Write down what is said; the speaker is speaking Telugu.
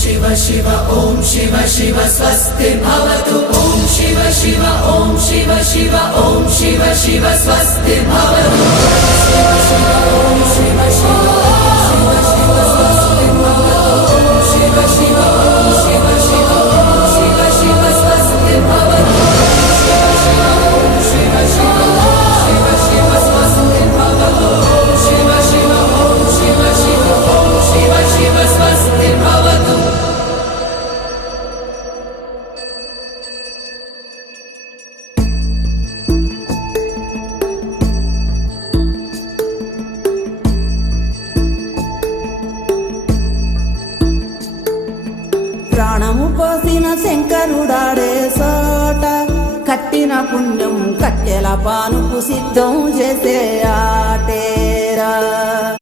शिव शिव ओम शिव शिव स्वस्ति भवतु ओम शिव शिव ओम शिव शिव ओम शिव शिव स्वस्ति भवतु शिव शिव ओम शिव शिव शिव शिव स्वस्ति भवतु ओम शिव शिव ओम शिव शिव ओम शिव शिव स्वस्ति भवतु शिव शिव ओम शिव शिव शिव शिव स्वस्ति भवतु ओम शिव शिव ओम शिव शिव ओम शिव शिव स्वस्ति भवतु। ప్రాణము పోసిన శంకరుడాడే సోట కట్టిన పుణ్యం కట్టెల పానుపు సిద్ధం చేసే ఆటేరా।